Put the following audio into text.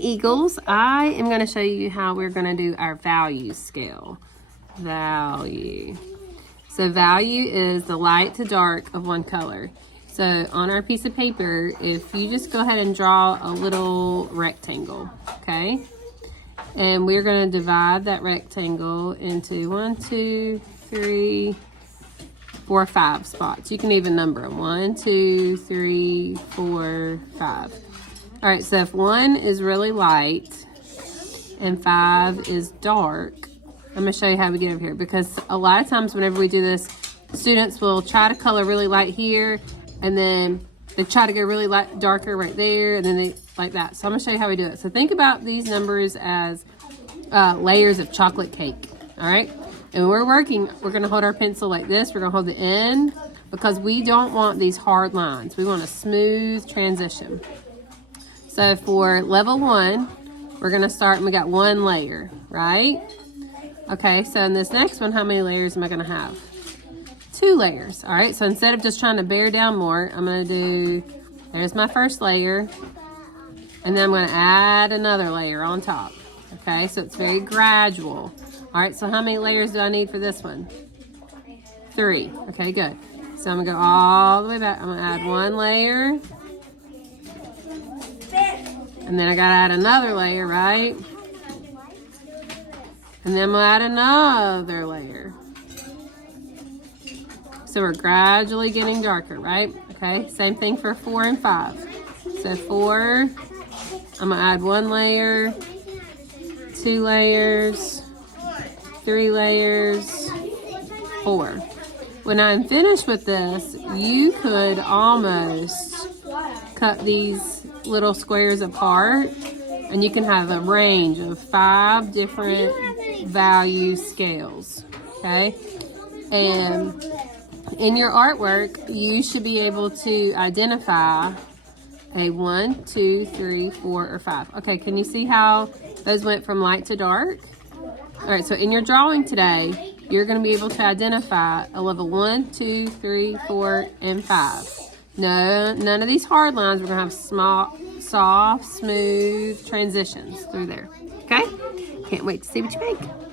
Eagles, I am going to show you how we're going to do our value scale. Value. So value is the light to dark of one color. So on our piece of paper, if you just go ahead and draw a little rectangle, okay? And we're going to divide that rectangle into 1, 2, 3, 4, 5 spots. You can even number them. 1, 2, 3, 4, 5. All right, so if 1 is really light and 5 is dark, I'm going to show you how we get over here, because a lot of times whenever we do this, students will try to color really light here, and then they try to go really light, darker right there, and then they like that. So I'm going to show you how we do it. So think about these numbers as layers of chocolate cake, all right? And when we're working, we're going to hold our pencil like this. We're going to hold the end because we don't want these hard lines. We want a smooth transition. So for level 1, we're going to start, and we got 1 layer, right? Okay, so in this next one, how many layers am I going to have? 2 layers, all right? So instead of just trying to bear down more, I'm going to do, there's my first layer, and then I'm going to add another layer on top, okay? So it's very gradual. All right, so how many layers do I need for this one? 3, okay, good. So I'm going to go all the way back. I'm going to add 1 layer, and then I got to add another layer, right? And then we'll add another layer. So we're gradually getting darker, right? Okay, same thing for 4 and 5. So 4, I'm gonna add 1 layer, 2 layers, 3 layers, 4. When I'm finished with this, you could almost cut these little squares apart, and you can have a range of 5 different value scales, okay? And in your artwork, you should be able to identify a 1, 2, 3, 4, or 5. Okay, can you see how those went from light to dark? All right, so in your drawing today, you're going to be able to identify a level 1, 2, 3, 4, and 5. No, none of these hard lines. We're going to have small, soft, smooth transitions through there. Okay? Can't wait to see what you make.